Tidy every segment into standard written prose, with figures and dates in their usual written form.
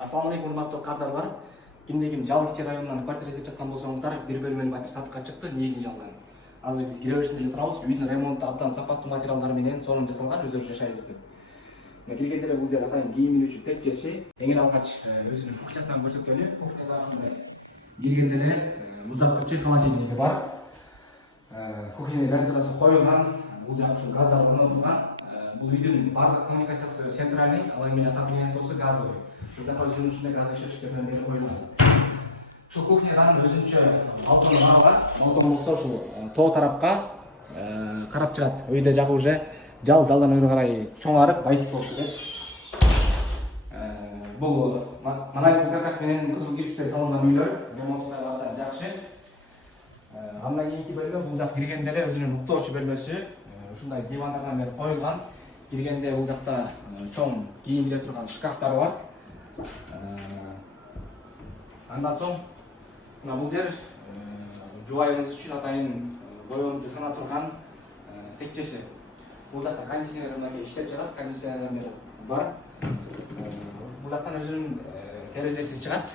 Ассаламу алейкум, урматтуу кардарлар. Кимде-ким Жалгичи районунан квартира издеп жаткан болсоңуздар, бир бөлмөлүү пәтер сатыкка чыкты, нижний жалган. Азыр биз кире беришинде эле турабыз. Үйдүн ремонту абдан сапаттуу материалдар менен сонун жасалган, өзүбүз жашайбыз деп. Мына келгенде эле бул жер атайын кийим минүү үчүн тең жерчи. Эң алгач өзүнүн акчасынан көрсөткөнү, келгенде эле муздаткычы, холодильниги бар. Кухняның гарнитурасы коюлган, бул жак ушул газдар орнотулган. Бул үйдүн бардык коммуникациясы центральный, ал эми отоплениеси болсо газовый. Ушундай ишинде газ өчүрүштөрдөн бери коюлган. Ушул кухнядан өзүнчө балкон бар. Балкон болсо ушул тоо тарапка карап чыгат. Үйдө жагы уже жалдан өйрө карай чоңарып, байтик болуп кетет. Бул монолит каркас менен кызыл кирпичтер салынган үйлөр, ремонттары абдан жакшы. Андан кийинки бөлмө бул жак киргенде эле өзүнүн уктоочу бөлмөсү. Ушундай дивандардан бери коюлган. Киргенде бул жакта чоң кийим иле турган шкафтар бар. Андан соң мына бул жер жубайыбыз үчүн атайын боюн жасана турган текчеси. Бул жакта кондиционер мынакей иштеп жатат, кондиционерлер бар. Бул жактан өзүнүн терезеси чыгат.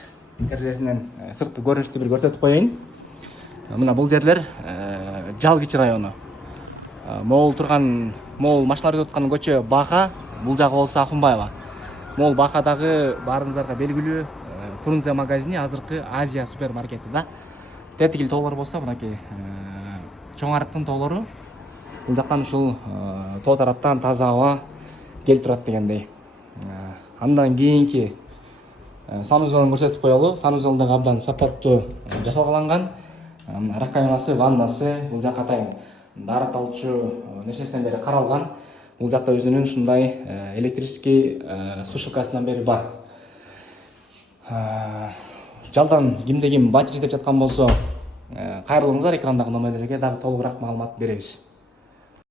Терезесинен сырткы көрүнүштү бир көрсөтүп коеюн. Мына бул жерлер Жалгичи району. Могул машиналар өтүп аткан көчө Бака, бул жагы болсо Акунбаева. Могул Бакадагы баарыңыздарга белгилүү Фрунзе магазини азыркы Азия супермаркети да. Тетигил тоолор болсо мынакей чоң арыктын тоолору. Бул жактан ушул тоо тараптан таза аба келип турат дегендей. Андан кийинки санузелин көрсөтүп коелу. Санузел дагы абдан сапаттуу жасалгаланган. Раковинасы, ваннасы, бул жак атайын дарыт алчу нерсесинен бери каралган. Бул жакта өзүнүн ушундай электрический сушилкасынан бери бар. Жалдан кимде ким батир издеп жаткан болсо, кайрылыңыздар, экрандагы номерлерге дагы толугураак маалымат беребиз.